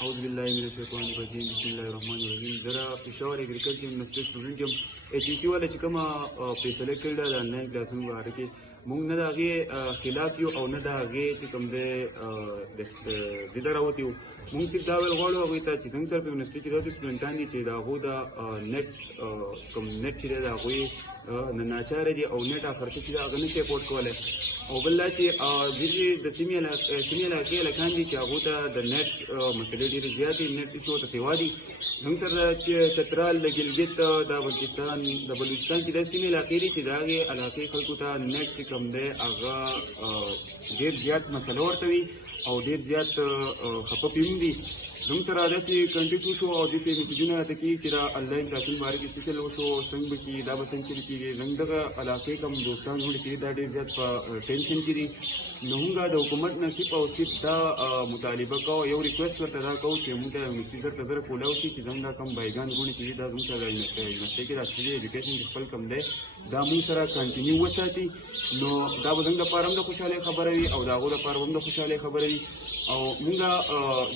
اعوذ بالله من الشیطان الرجیم بسم الله الرحمن الرحیم. زه د پېښور اګریکلچر یونیورسټۍ سټوډنټ یم. ای ټي سي والا چې کومه فیصله کړې ده د آنلاین کلاسونو په باره کې، موږ نه د هغې خلاف یو او نه د هغې چې کوم دی ضده راوتي یو. موږ صرف دا ویل غواړو هغوی ته چې زموږ سره په یونیورسټۍ کې داسې سټوډنټان دي چې د هغو د کوم نټ چې دی د هغوی نه ناچاره دي او نټ خرچه چې دی هغه نشي افورډ کولی. او بل دا چې ځینې د سیمې علاقې هلکان دي چې هغو ته د نټ مسلې ډېرې زیاتې نټ ایشو ورته سیوا دي. زموږ سره چې چترال د ګلګت د بلوچستان کې داسې سیمې علاقې دي چې د هغې علاقې خلکو ته نټ چې کوم دی هغه ډېر زیات مسله ورته وي او ډېر زیات خفه پې هم دي. زموږ سره داسې کنټیکټ وشو او داسې میسیجونه راته کېږي چې دا آنلاین کلاسونو باره کې څه چل وشو، څنګه به کېږي، دا به څنګه چل کېږي. زموږ دغه علاقې کوم دوستان زموږ چې دا ډېر زیات په ټینشن کې دي. نو موږ د حکومت نه صرف او صرف دا مطالبه کوو، یو ریکویسټ ورته دا کوو چې موږ ته یونیورسټي سره ته زره کولاو شي چې زموږ دا کوم بایګان وروڼه چې دي دا زموږ سره یونیورسټۍ کې د عسکري ایجوکیشن چې خپل کوم دی دا موږ سره کنټینیو وساتي. نو دا به زموږ دپاره هم د خوشحالۍ خبره وي او د هغو دپاره هم د خوشحالۍ خبره وي. او موږ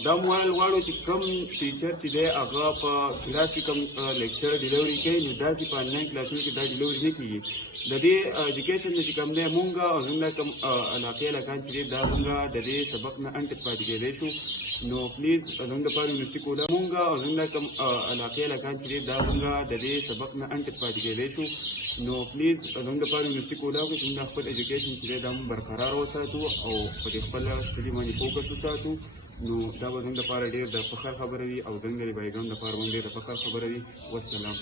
دا ویل غواړو چې کوم ټیچر چې دی هغه په کلاس کې کوم لیکچر ډیلیوري کوي نو داسې په آنلاین کلاسونو کې دا ډیلیوري نه کېږي. د دې ایجوکیشن نه چې کوم دی موږ او زموږ کوم علاقې هلکان چې دی دا موږ د دې سبق نه انټچ پاتې کېدی شو. نو پلیز زموږ دپاره یونیورسټي کولا موږ او زموږ کوم علاقې هلکان چې دی دا موږ د دې سبق نه انټچ پاتې کېدی شو. نو پلیز زموږ دپاره یونیورسټي کولا وکړو چې موږ خپل ایجوکیشن چې دی دا موږ برقرار وساتو او په دې خپل سټډي باندې فوکس وساتو. نو دا به زموږ دپاره ډېر د فخر خبره وي او زموږ د بایګانو دپاره هم ډېر د فخر خبره وي. والسلام.